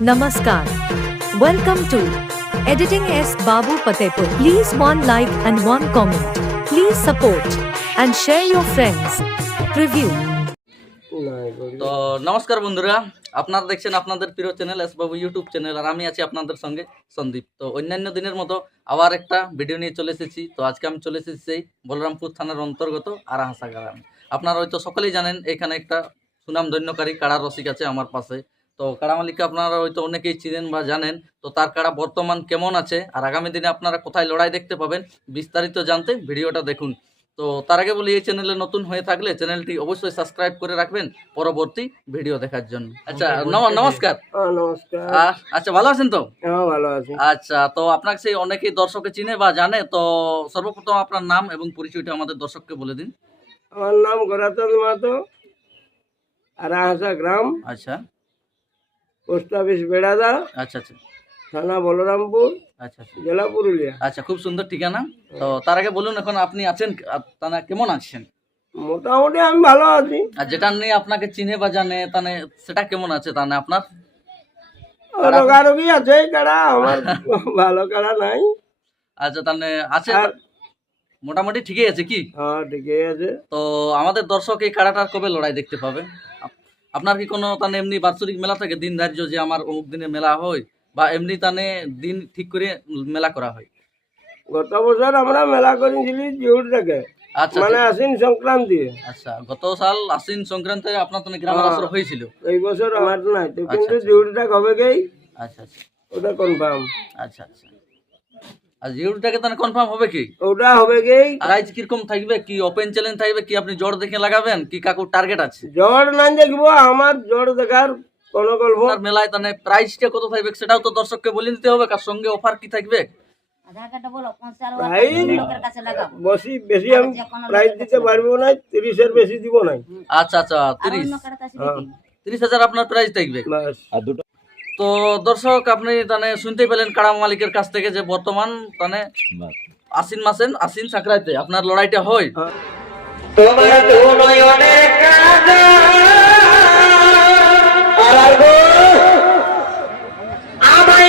Namaskar. Welcome to Editing S. Babu Patepur. Please one like and one comment. Please support and share your friends. Preview. তো নমস্কার বন্ধুরা আপনারা দেখছেন আপনাদের প্রিয় channel S Babu YouTube channel আর আমি আছি আপনাদের সঙ্গে সন্দীপ তো অন্যান্য দিনের মতো আবার একটা ভিডিও নিয়ে চলে এসেছি তো আজকে আমি চলে এসেছি সেই বলরামপুর থানার অন্তর্গত আরাহাসা গ্রামে আপনারা হয়তো সকলেই জানেন, এখানে একটা সুনামধন্যকারী কাড়া রসিক আছে আমার পাশে তো কাড়া মালিককে আপনারা হয়তো অনেকেই চিনেন বা জানেন। তো তার কাড়া বর্তমান কেমন আছে আর আগামী দিনে আপনারা কোথায় লড়াই দেখতে পাবেন বিস্তারিত জানতে ভিডিওটা দেখুন। তো তার আগে বলি এই চ্যানেলে নতুন হয়ে থাকলে চ্যানেলটি অবশ্যই সাবস্ক্রাইব করে রাখবেন পরবর্তী ভিডিও দেখার জন্য। আচ্ছা নমস্কার। হ্যাঁ নমস্কার। আচ্ছা ভালো আছেন তো? হ্যাঁ ভালো আছি। আচ্ছা তো আপনাকে সেই অনেকেই দর্শকে চিনে বা জানে তো সর্বপ্রথম আপনার নাম এবং পরিচয়টা আমাদের দর্শককে বলে দিন। আমার নাম গোরাচাঁদ মাহাতো আরাহাসা গ্রাম। আচ্ছা। পোস্ট অফিস বেড়াদা আচ্ছা আচ্ছা। থানা বলরামপুর আচ্ছা আচ্ছা। জেলা পুরুলিয়া। আচ্ছা খুব সুন্দর ঠিকানা। তো তার আগে বলুন এখন আপনি আছেন তাহলে কেমন আছেন? মোটামুটি আমি ভালো আছি। আর যেটা নিয়ে আপনাকে চিনে বা জানে তাহলে সেটা কেমন আছে তাহলে আপনার? রোগারোগী আছে কাড়া আমার ভালো কাড়া নাই। আচ্ছা তাহলে আছে মোটামুটি ঠিকই আছে কি? হ্যাঁ ঠিকই আছে। তো আমাদের দর্শক এই কাড়াটার কবে লড়াই দেখতে পাবে? আপনার কি কোনো তানে এমনি বাৎসরিক মেলা থাকে? দিন ধার্য যে আমার অমুক দিনে মেলা হয় বা এমনি তানে দিন ঠিক করে মেলা করা হয়? গত বছর আমরা মেলা করেছিলি জিউর থেকে আচ্ছা মানে আশ্বিন সংক্রান্তি। আচ্ছা গত সাল আশ্বিন সংক্রান্তি আপনার তানে গ্রামের হ্যাঁ। আসর হয়েছিল? এই বছর আমার নাই তো কিন্তু আচ্ছা। জিউরটা কবে গেই আচ্ছা আচ্ছা। ওটা কনফার্ম আচ্ছা আচ্ছা। আর জিউরটাকে তাহলে কনফার্ম হবে কি? ওটা হবে গেই প্রাইজ কীরকম থাকবে? কি ওপেন চ্যালেঞ্জ থাকবে? কি আপনি জোর দেখে লাগাবেন? কি কাকুর টার্গেট আছে? জ্বর নাই দেখব আমার জ্বর দেখার কোনো গল্প। আপনার মেলায় তাহলে প্রাইসটা কত থাকবে? সেটাও তো দর্শককে বলে দিতে হবে কার সঙ্গে অফার কি থাকবে? বেশি বেশি আমি প্রাইস দিতে পারব না তিরিশের বেশি দিব না। আচ্ছা আচ্ছা তিরিশ। দেখি তিরিশ হাজার আপনার প্রাইস থাকবে। তো দর্শক, আপনি তানে শুনতেই পেলেন কাড়া মালিকের কাছ থেকে যে বর্তমান তানে আশ্বিন মাসেন আশ্বিন সাকরাইতে আপনার লড়াইটা হয়। আমায়